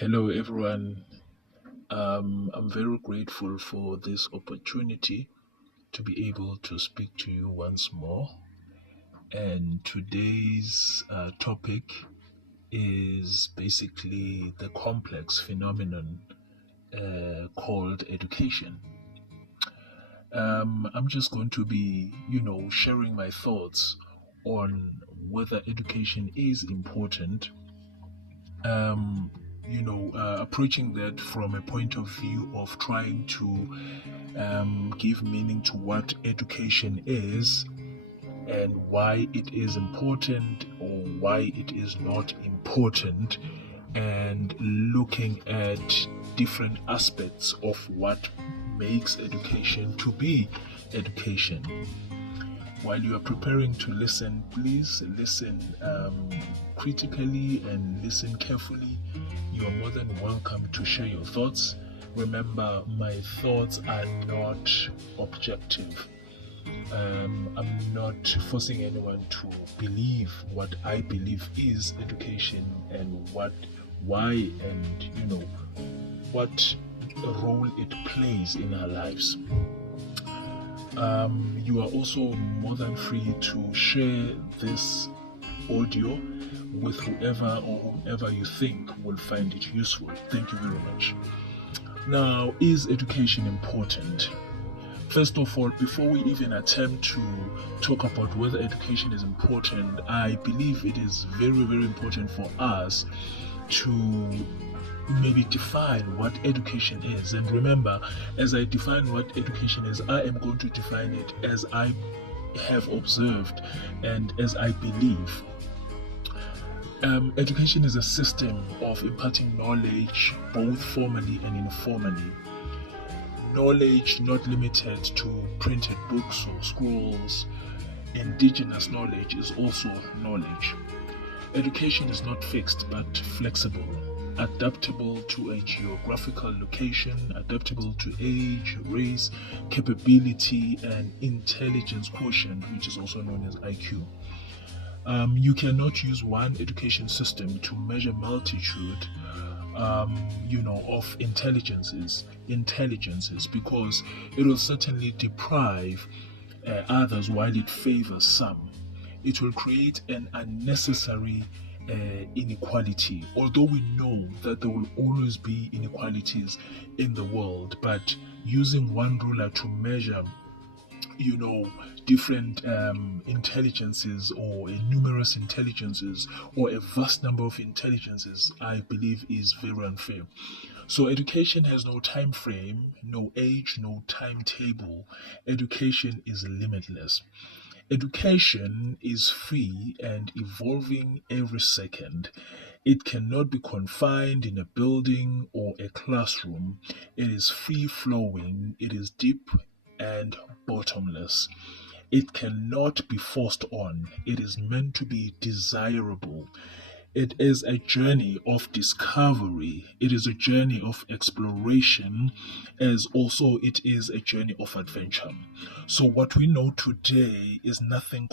Hello, everyone. I'm very grateful for this opportunity to be able to speak to you once more. And today's topic is basically the complex phenomenon called education. I'm just going to be, sharing my thoughts on whether education is important. Um, Approaching that from a point of view of trying to give meaning to what education is and why it is important or why it is not important, and looking at different aspects of what makes education to be education. While you are preparing to listen, please listen critically and listen carefully. You are more than welcome to share your thoughts. Remember, my thoughts are not objective. I'm not forcing anyone to believe what I believe is education and why, and what role it plays in our lives. You are also more than free to share this audio with whoever you think will find it useful. Thank you very much. Now, is education important? First of all, before we even attempt to talk about whether education is important, I believe it is very, very important for us to maybe define what education is. And remember, as I define what education is, I am going to define it as I have observed and as I believe. Education is a system of imparting knowledge both formally and informally. Knowledge not limited to printed books or scrolls. Indigenous knowledge is also knowledge. Education is not fixed but flexible, adaptable to a geographical location, adaptable to age, race, capability, and intelligence quotient, which is also known as IQ. You cannot use one education system to measure multitude, of intelligences, because it will certainly deprive others while it favors some. It will create an unnecessary inequality. Although we know that there will always be inequalities in the world, but using one ruler to measure different intelligences, or a numerous intelligences, or a vast number of intelligences, I believe is very unfair. So education has no time frame, no age, no timetable. Education is limitless. Education is free and evolving every second. It cannot be confined in a building or a classroom. It is free flowing, it is deep and bottomless. It cannot be forced on. It is meant to be desirable. It is a journey of discovery. It is a journey of exploration, as also it is a journey of adventure. So, what we know today is nothing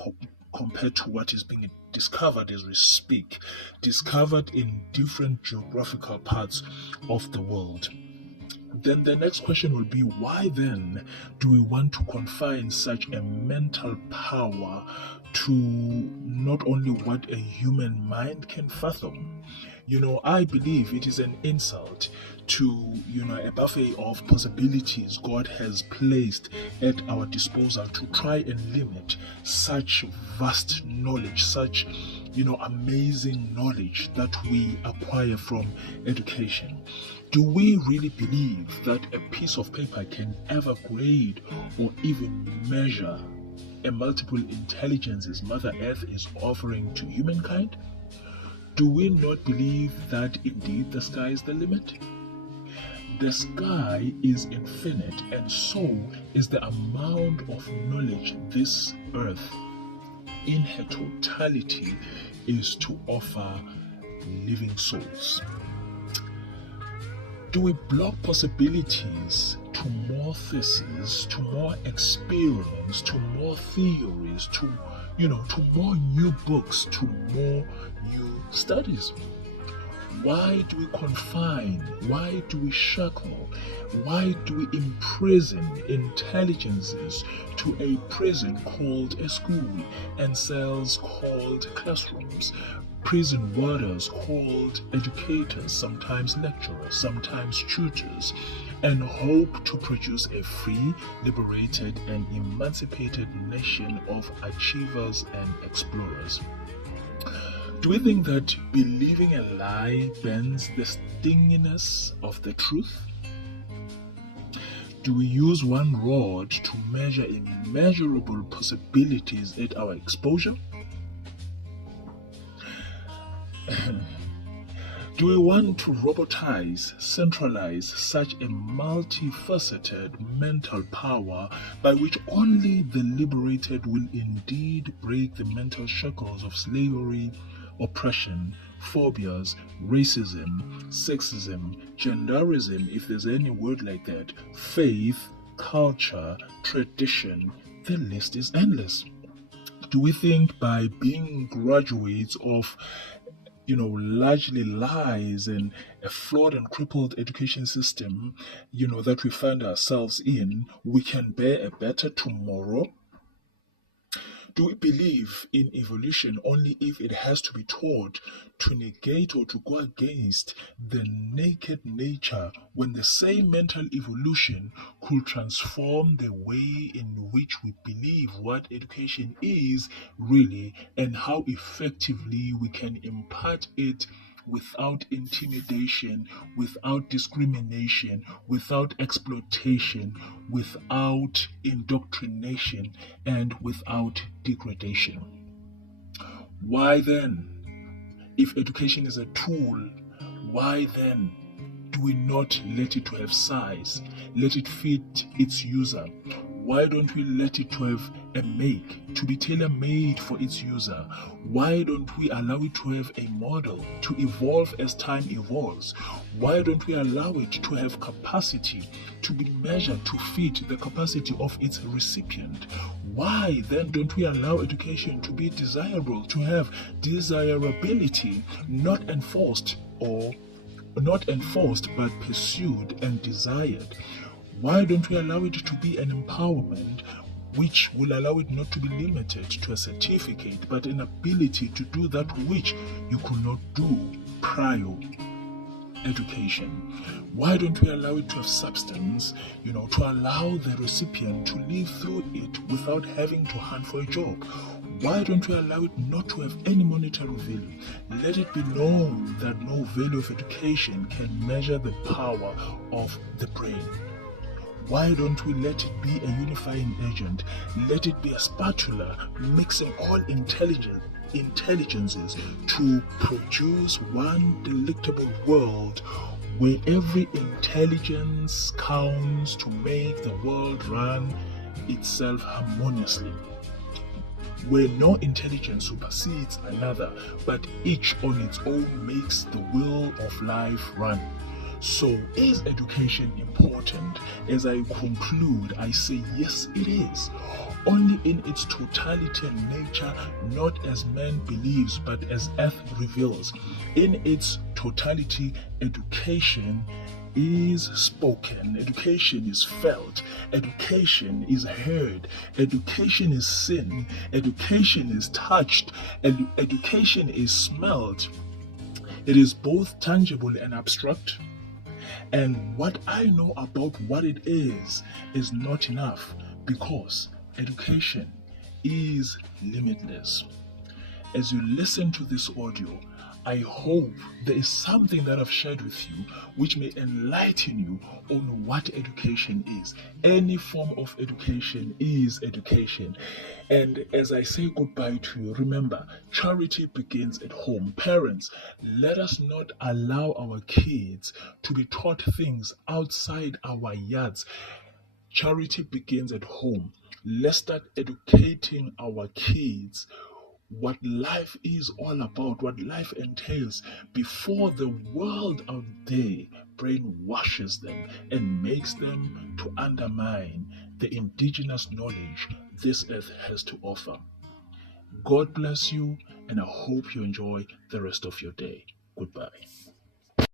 compared to what is being discovered as we speak, discovered in different geographical parts of the world. Then the next question will be, why then do we want to confine such a mental power to not only what a human mind can fathom? I believe it is an insult to, a buffet of possibilities God has placed at our disposal to try and limit such vast knowledge, such, amazing knowledge that we acquire from education. Do we really believe that a piece of paper can ever grade or even measure a multiple intelligences Mother Earth is offering to humankind? Do we not believe that indeed the sky is the limit? The sky is infinite, and so is the amount of knowledge this earth in her totality is to offer living souls. Do we block possibilities to more theses, to more experience, to more theories, to more new books, to more new studies? Why do we confine? Why do we shackle? Why do we imprison intelligences to a prison called a school and cells called classrooms? Prison warders called educators, sometimes lecturers, sometimes tutors, and hope to produce a free, liberated, and emancipated nation of achievers and explorers. Do we think that believing a lie bends the stinginess of the truth? Do we use one rod to measure immeasurable possibilities at our exposure? Do we want to robotize, centralize such a multifaceted mental power by which only the liberated will indeed break the mental shackles of slavery, oppression, phobias, racism, sexism, genderism, if there's any word like that, faith, culture, tradition? The list is endless. Do we think by being graduates of largely lies and a flawed and crippled education system, that we find ourselves in, we can bear a better tomorrow? Do we believe in evolution only if it has to be taught to negate or to go against the naked nature, when the same mental evolution could transform the way in which we believe what education is really and how effectively we can impart it without intimidation, without discrimination, without exploitation, without indoctrination, and without degradation? Why then, if education is a tool, why then do we not let it to have size, let it fit its user? Why don't we let it to have a make, to be tailor-made for its user? Why don't we allow it to have a model, to evolve as time evolves? Why don't we allow it to have capacity, to be measured to fit the capacity of its recipient? Why then don't we allow education to be desirable, to have desirability, not enforced but pursued and desired? Why don't we allow it to be an empowerment which will allow it not to be limited to a certificate, but an ability to do that which you could not do prior education? Why don't we allow it to have substance, to allow the recipient to live through it without having to hunt for a job? Why don't we allow it not to have any monetary value? Let it be known that no value of education can measure the power of the brain. Why don't we let it be a unifying agent? Let it be a spatula mixing all intelligences to produce one delectable world where every intelligence counts to make the world run itself harmoniously, where no intelligence supersedes another, but each on its own makes the wheel of life run. So, is education important? As I conclude, I say yes, it is. Only in its totality and nature, not as man believes, but as earth reveals. In its totality, education is spoken, education is felt, education is heard, education is seen, education is touched, and education is smelled. It is both tangible and abstract. And what I know about what it is not enough, because education is limitless. As you listen to this audio, I hope there is something that I've shared with you which may enlighten you on what education is. Any form of education is education. And as I say goodbye to you, remember, charity begins at home. Parents, let us not allow our kids to be taught things outside our yards. Charity begins at home. Let's start educating our kids what life is all about, what life entails, before the world out there brainwashes them and makes them to undermine the indigenous knowledge this earth has to offer. God bless you, and I hope you enjoy the rest of your day. Goodbye.